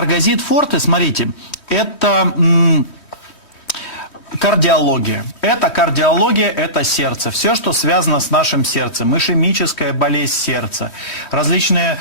Аргозит Форте, смотрите, это кардиология. Это сердце. Все, что связано с нашим сердцем. Ишемическая болезнь сердца. Различные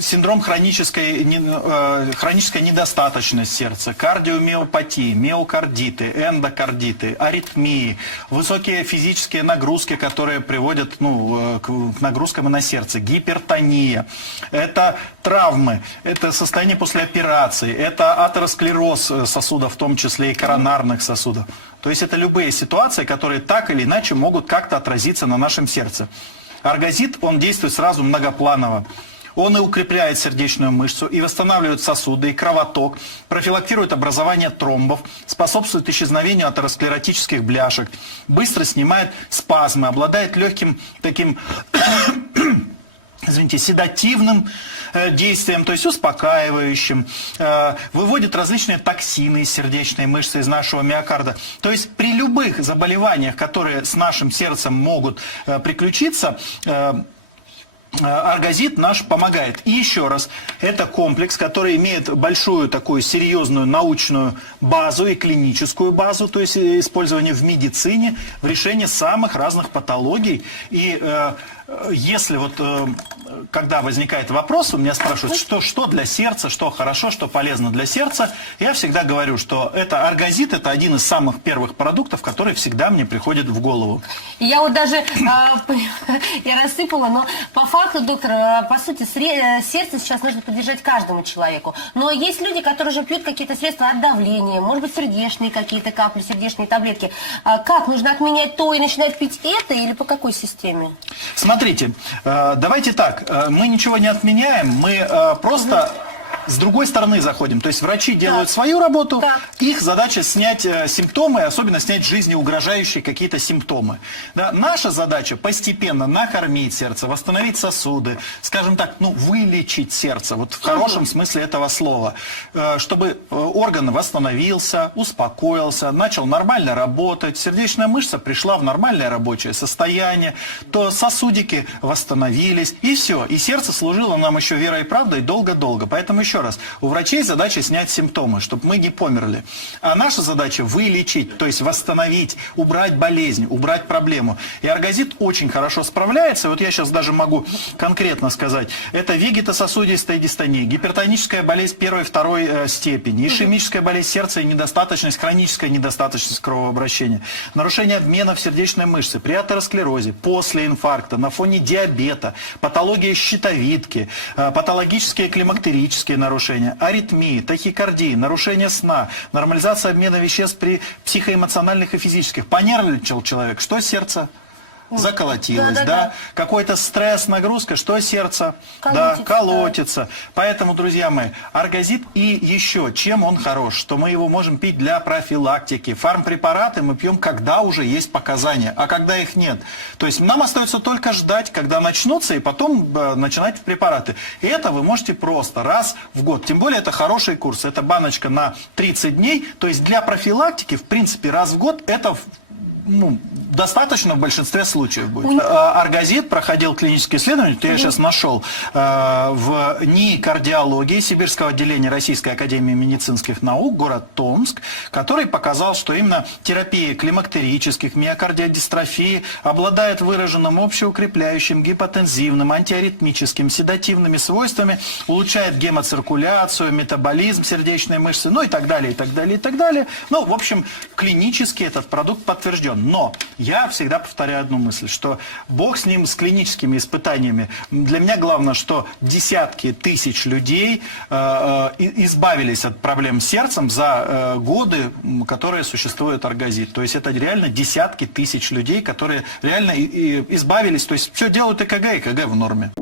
синдром хронической недостаточности сердца, кардиомиопатии, миокардиты, эндокардиты, аритмии, высокие физические нагрузки, которые приводят к нагрузкам на сердце, гипертония, это травмы, это состояние после операции, это атеросклероз сосудов, в том числе и коронарных сосудов. То есть это любые ситуации, которые так или иначе могут как-то отразиться на нашем сердце. Аргозит, он действует сразу многопланово. Он и укрепляет сердечную мышцу, и восстанавливает сосуды, и кровоток, профилактирует образование тромбов, способствует исчезновению атеросклеротических бляшек, быстро снимает спазмы, обладает легким таким седативным действием, то есть успокаивающим, выводит различные токсины из сердечной мышцы, из нашего миокарда. То есть при любых заболеваниях, которые с нашим сердцем могут приключиться, Аргозит наш помогает. И еще раз, это комплекс, который имеет большую такую серьезную научную базу и клиническую базу, то есть использование в медицине, в решении самых разных патологий. И если когда возникает вопрос, у меня спрашивают, что для сердца, что хорошо, что полезно для сердца, я всегда говорю, что это Аргозит, это один из самых первых продуктов, который всегда мне приходит в голову. Я вот даже, я рассыпала, но по факту, доктор, по сути, сердце сейчас нужно поддержать каждому человеку. Но есть люди, которые уже пьют какие-то средства от давления, может быть, сердечные какие-то капли, сердечные таблетки. Как, нужно отменять то и начинать пить это, или по какой системе? Смотрите, давайте так, мы ничего не отменяем, мы просто с другой стороны заходим. То есть врачи делают свою работу, их задача снять симптомы, особенно снять жизнеугрожающие какие-то симптомы. Да? Наша задача постепенно накормить сердце, восстановить сосуды, скажем так, вылечить сердце, вот в хорошем смысле этого слова, чтобы орган восстановился, успокоился, начал нормально работать, сердечная мышца пришла в нормальное рабочее состояние, то сосудики восстановились, и все. И сердце служило нам еще верой и правдой долго-долго. Поэтому еще раз, у врачей задача снять симптомы, чтобы мы не померли. А наша задача вылечить, то есть восстановить, убрать болезнь, убрать проблему. И Аргозит очень хорошо справляется. Вот я сейчас даже могу конкретно сказать. Это вегетососудистая дистония, гипертоническая болезнь первой и второй степени, ишемическая болезнь сердца и недостаточность, хроническая недостаточность кровообращения, нарушение обмена в сердечной мышце, при атеросклерозе, после инфаркта, на фоне диабета, патология щитовидки, патологические климактерические нарушения, аритмии, тахикардии, нарушение сна, нормализация обмена веществ при психоэмоциональных и физических. Понервничал человек, что сердце? Заколотилось, да? Какой-то стресс, нагрузка, что сердце? Колотится. Поэтому, друзья мои, Аргозит и еще, чем он хорош, что мы его можем пить для профилактики. Фармпрепараты мы пьем, когда уже есть показания, а когда их нет. То есть нам остается только ждать, когда начнутся, и потом начинать препараты. И это вы можете просто раз в год. Тем более это хороший курс, это баночка на 30 дней. То есть для профилактики, в принципе, раз в год это достаточно в большинстве случаев будет. Аргозит проходил клинические исследования, я сейчас нашел, в НИИ кардиологии Сибирского отделения Российской академии медицинских наук, город Томск, который показал, что именно терапия климактерических, миокардиодистрофии обладает выраженным общеукрепляющим, гипотензивным, антиаритмическим, седативными свойствами, улучшает гемоциркуляцию, метаболизм сердечной мышцы, и так далее, и так далее, и так далее. В общем, клинически этот продукт подтвержден. Но я всегда повторяю одну мысль, что бог с ним, с клиническими испытаниями. Для меня главное, что десятки тысяч людей избавились от проблем с сердцем за годы, которые существует Аргозит. То есть это реально десятки тысяч людей, которые реально избавились. То есть все делают ЭКГ, ЭКГ в норме.